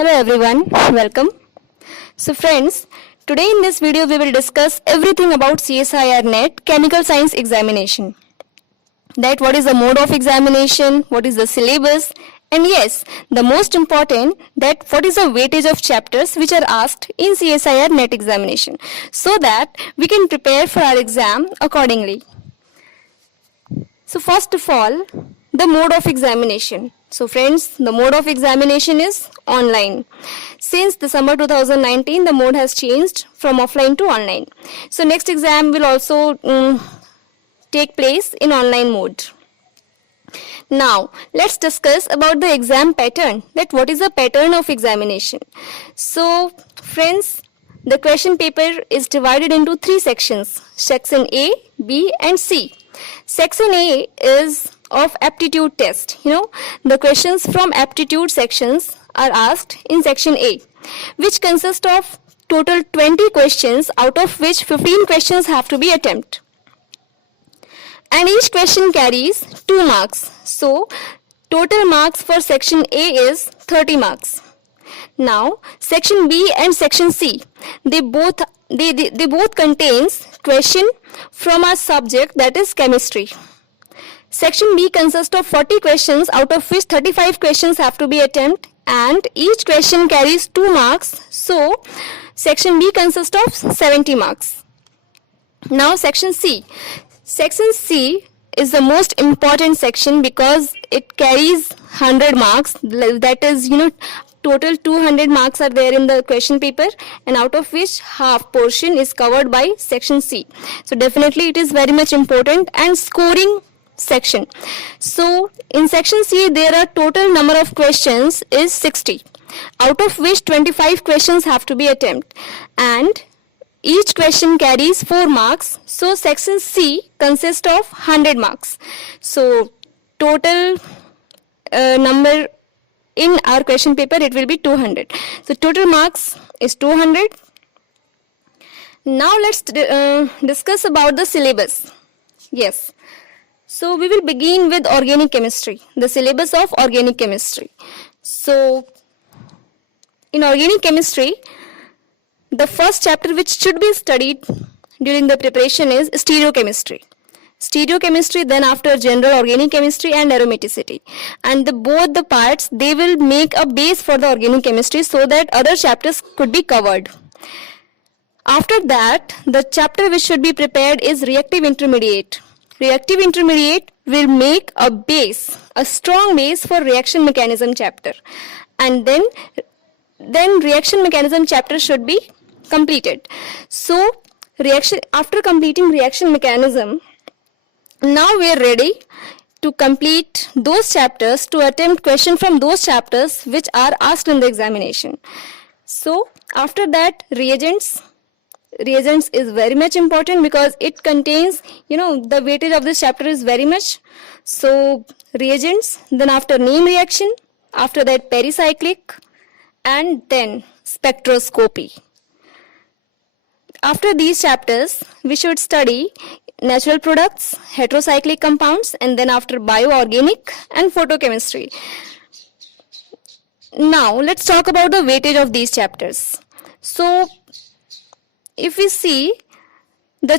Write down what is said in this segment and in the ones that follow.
Hello everyone, welcome. So friends, today in this video we will discuss everything about CSIR NET Chemical Science Examination. That what is the mode of examination, what is the syllabus, and yes, the most important, that what is the weightage of chapters which are asked in CSIR NET examination, so that we can prepare for our exam accordingly. So first of all, the mode of examination. So friends, the mode of examination is online. Since the summer 2019, the mode has changed from offline to online. So next exam will also take place in online mode. Now, let's discuss about the exam pattern. That what is the pattern of examination. So friends, the question paper is divided into three sections. Section A, B and C. Section A is of aptitude test. The questions from aptitude sections are asked in section A, which consists of total 20 questions, out of which 15 questions have to be attempted. And each question carries 2 marks. So, total marks for section A is 30 marks. Now, section B and section C, they both contains question from a subject, that is chemistry. Section B consists of 40 questions, out of which 35 questions have to be attempted, and each question carries 2 marks. So, section B consists of 70 marks. Now, section C. Section C is the most important section because it carries 100 marks. That is, total 200 marks are there in the question paper, and out of which half portion is covered by section C. So, definitely it is very much important and scoring section. So in section C there are total number of questions is 60, out of which 25 questions have to be attempted, and each question carries 4 marks. So section C consists of 100 marks. So total number in our question paper, it will be 200. So total marks is 200. Now let's discuss about the syllabus. Yes. So we will begin with organic chemistry, the syllabus of organic chemistry. So in organic chemistry, the first chapter which should be studied during the preparation is stereochemistry. Stereochemistry, then after general organic chemistry and aromaticity. And both the parts, they will make a base for the organic chemistry so that other chapters could be covered. After that, the chapter which should be prepared is reactive intermediate. Reactive intermediate will make a base, a strong base for reaction mechanism chapter. And then reaction mechanism chapter should be completed. So, after completing reaction mechanism, now we are ready to complete those chapters, to attempt question from those chapters which are asked in the examination. So, after that, reagents is very much important because it contains, the weightage of this chapter is very much. So reagents, then after name reaction, after that pericyclic, and then spectroscopy. After these chapters, we should study natural products, heterocyclic compounds, and then after bioorganic and photochemistry. Now let's talk about the weightage of these chapters. So if we see the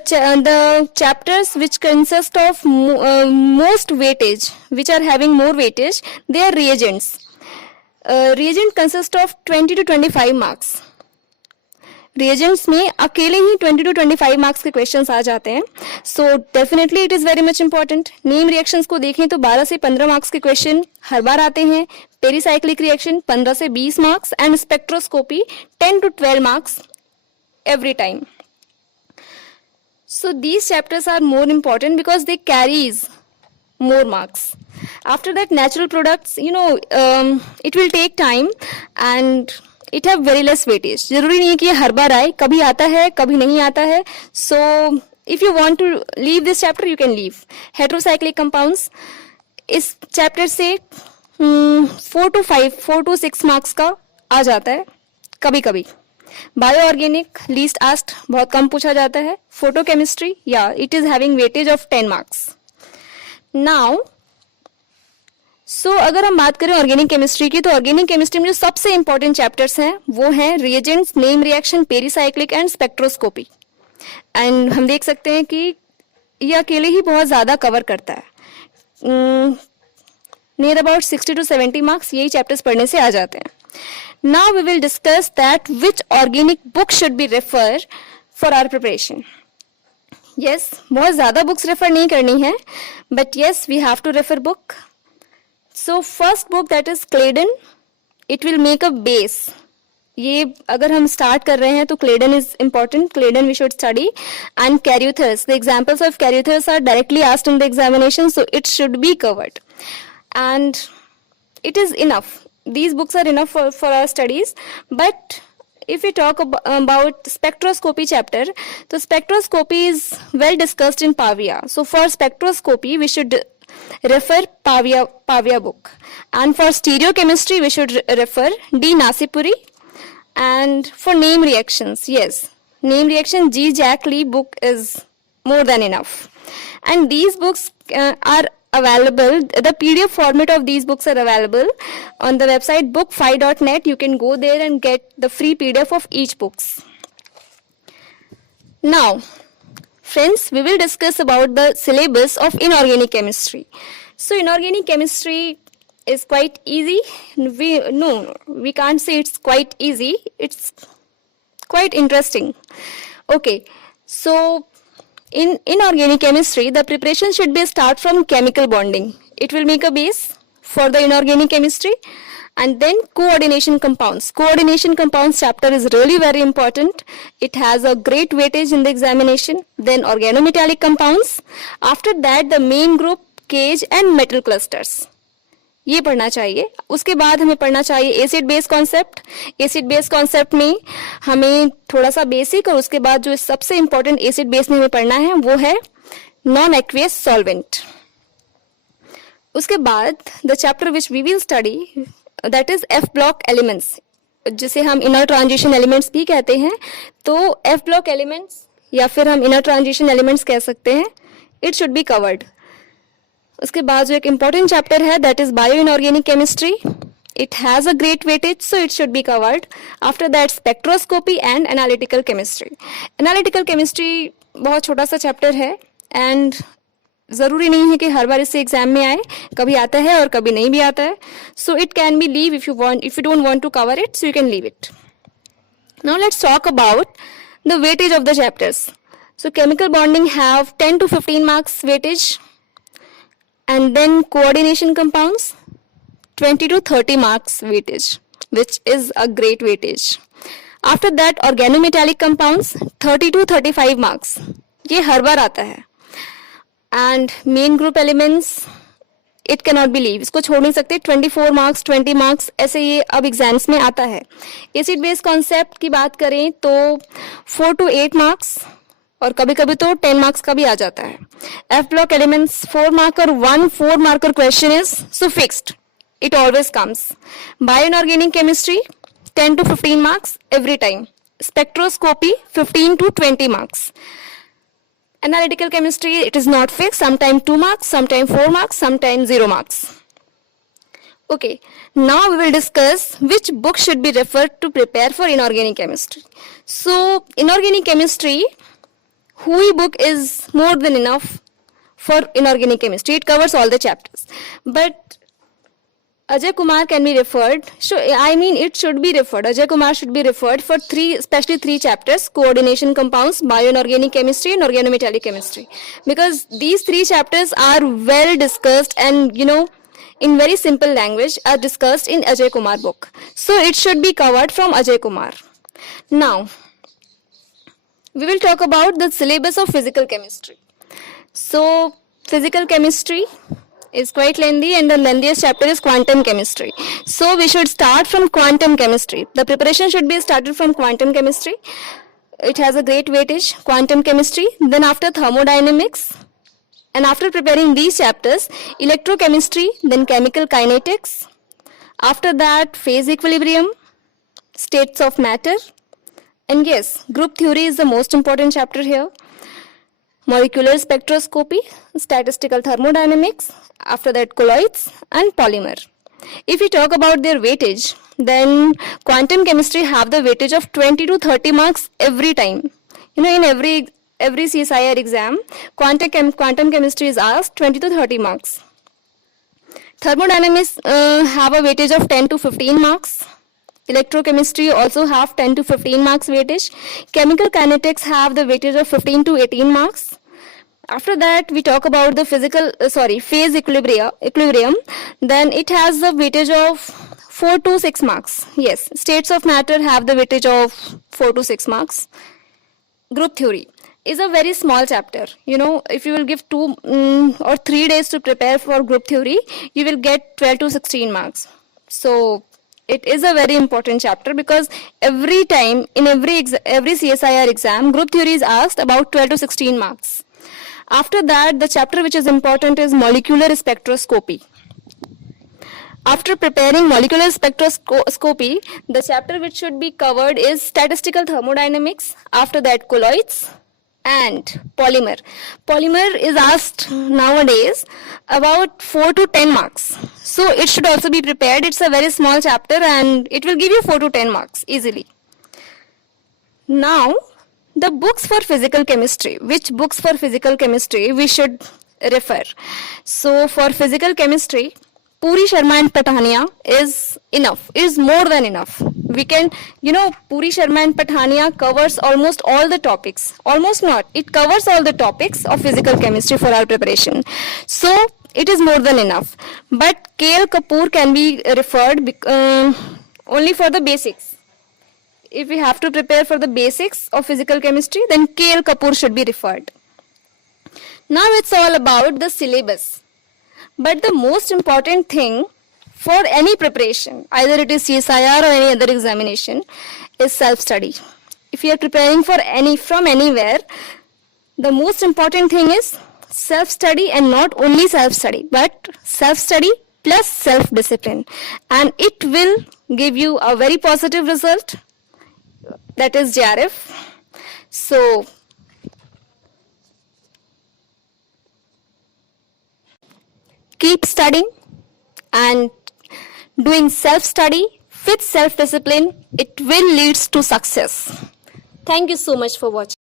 chapters which consist of most weightage, which are having more weightage, they are reagents. Reagent consist of 20 to 25 marks. Reagents में अकेले ही 20 to 25 marks के questions आ जाते हैं. So definitely it is very much important. Name reactions को देखें तो 12 से 15 marks के question हर बार आते हैं. Pericyclic reaction 15 से 20 marks and spectroscopy 10 to 12 marks every time. So these chapters are more important because they carries more marks. After that, natural products, it will take time and it have very less weightage. जरूरी नहीं है कि हर बार आए, कभी आता है, कभी नहीं आता है. So if you want to leave this chapter, you can leave. Heterocyclic compounds, इस chapter से 4 to 6 marks का आ जाता है कभी कभी. बायोऑर्गेनिक लीस्ट आस्क्ड बहुत कम पूछा जाता है. Photochemistry, it is having weightage of 10 marks. Now अगर हम बात करें ऑर्गेनिक केमिस्ट्री की, तो ऑर्गेनिक केमिस्ट्री में जो सबसे इंपॉर्टेंट चैप्टर्स हैं वो हैं reagents, name reaction, pericyclic and spectroscopy. And हम देख सकते हैं कि ये अकेले ही बहुत ज़्यादा कवर करता है। नियर अबाउट 60 to 70 मार्क्स यही चैप्टर्स पढ़ने से आ जाते हैं। Now we will discuss that which organic book should be refer for our preparation. Yes, बहुत ज़्यादा बुक्स रेफर नहीं करनी है, but yes we have to refer book. So first book that is Clayden, it will make a base. ये अगर हम start कर रहे हैं तो Clayden is important, Clayden we should study. And कैरियोथर्स, द एग्जांपल्स ऑफ कैरियोथर्स are directly asked in the examination, so it should be covered and it is enough. These books are enough for our studies. But if we talk about spectroscopy chapter, so spectroscopy is well discussed in Pavia. So for spectroscopy we should refer Pavia book, and for stereochemistry we should refer D. Nasipuri. And for name reactions, yes, name reaction G. Jack Lee book is more than enough. And these books are available, the PDF format of these books are available on the website book5.net. You can go there and get the free PDF of each books. Now, friends, we will discuss about the syllabus of inorganic chemistry. So inorganic chemistry is quite easy. We can't say it's quite easy. It's quite interesting. Okay, so in inorganic chemistry, the preparation should be start from chemical bonding. It will make a base for the inorganic chemistry. And then coordination compounds. Coordination compounds chapter is really very important. It has a great weightage in the examination. Then organometallic compounds. After that, the main group, cage and metal clusters. ये पढ़ना चाहिए। उसके बाद हमें पढ़ना चाहिए acid base concept. Acid base concept में हमें थोड़ा सा बेसिक, और उसके बाद जो सबसे इंपॉर्टेंट एसिड बेस में हमें पढ़ना है वो है नॉन एक्वियस सॉल्वेंट। उसके बाद the chapter which we will study that is f block elements, जिसे हम इनर ट्रांजिशन एलिमेंट्स भी कहते हैं। तो एफ ब्लॉक एलिमेंट्स या फिर हम इनर ट्रांजिशन एलिमेंट्स कह सकते हैं, इट शुड बी कवर्ड। उसके बाद जो एक इम्पॉर्टेंट चैप्टर है that is bio inorganic chemistry, it has a great weightage, so it should be covered. After that spectroscopy and analytical chemistry. Analytical chemistry बहुत छोटा सा चैप्टर है एंड ज़रूरी नहीं है कि हर बार इससे एग्जाम में आए, कभी आता है और कभी नहीं भी आता है। So it can be leave if you don't want to cover it, so you can leave it. Now let's talk about the weightage of the chapters. So chemical bonding have 10 to 15 marks weightage. And then coordination compounds 20 to 30 marks weightage, which is a great weightage. After that organometallic compounds 30 to 35 marks, ये हर बार आता है। And main group elements it cannot be leave, इसको छोड़ नहीं सकते। 24 marks 20 marks ऐसे ये अब एग्जाम्स में आता है। एसिड बेस कॉन्सेप्ट की बात करें तो 4 to 8 marks, और कभी कभी तो 10 मार्क्स का भी आ जाता है। F block elements 4 marker, 1 4 marker question is so fixed, it always comes. Bio inorganic chemistry 10 to 15 marks every time. Spectroscopy 15 to 20 marks. Analytical chemistry it is not fix, sometime 2 marks, sometime 4 marks, sometime 0 marks. Okay, now we will discuss which book should be referred to prepare for inorganic chemistry. So inorganic chemistry, Hui book is more than enough for inorganic chemistry. It covers all the chapters. But Ajay Kumar can be referred. It should be referred. Ajay Kumar should be referred for especially three chapters: coordination compounds, bioinorganic chemistry, and organometallic chemistry. Because these three chapters are well discussed and, in very simple language, are discussed in Ajay Kumar book. So it should be covered from Ajay Kumar. Now, we will talk about the syllabus of physical chemistry. So physical chemistry is quite lengthy, and the lengthiest chapter is quantum chemistry. So we should start from quantum chemistry. The preparation should be started from quantum chemistry. It has a great weightage, quantum chemistry. Then after thermodynamics, and after preparing these chapters, electrochemistry, then chemical kinetics. After that, phase equilibrium, states of matter. And yes, group theory is the most important chapter here. molecular spectroscopy, statistical thermodynamics, after that colloids and polymer. If we talk about their weightage, then quantum chemistry have the weightage of 20 to 30 marks every time. In every CSIR exam, quantum chemistry is asked 20 to 30 marks. Thermodynamics have a weightage of 10 to 15 marks. Electrochemistry also have 10 to 15 marks weightage. Chemical kinetics have the weightage of 15 to 18 marks. After that, we talk about the phase equilibrium. Then it has the weightage of 4 to 6 marks. Yes, states of matter have the weightage of 4 to 6 marks. Group theory is a very small chapter. If you will give 2 or 3 days to prepare for group theory, you will get 12 to 16 marks. So it is a very important chapter, because every time in every CSIR exam, group theory is asked about 12 to 16 marks. After that, the chapter which is important is molecular spectroscopy. After preparing molecular spectroscopy, the chapter which should be covered is statistical thermodynamics, after that colloids and polymer. Polymer is asked nowadays about 4 to 10 marks. So it should also be prepared. It's a very small chapter and it will give you 4 to 10 marks easily. Now, the books for physical chemistry. Which books for physical chemistry we should refer? So for physical chemistry, Puri, Sharma and Pathania is enough, is more than enough. We can, Puri, Sharma and Pathania covers almost all the topics. Almost not. It covers all the topics of physical chemistry for our preparation. So it is more than enough. But K.L. Kapoor can be referred only for the basics. If we have to prepare for the basics of physical chemistry, then K.L. Kapoor should be referred. Now it's all about the syllabus. But the most important thing for any preparation, either it is CSIR or any other examination, is self-study. If you are preparing for from anywhere, the most important thing is self-study, and not only self-study, but self-study plus self-discipline. And it will give you a very positive result, that is JRF. So, keep studying and doing self-study with self-discipline. It will lead to success. Thank you so much for watching.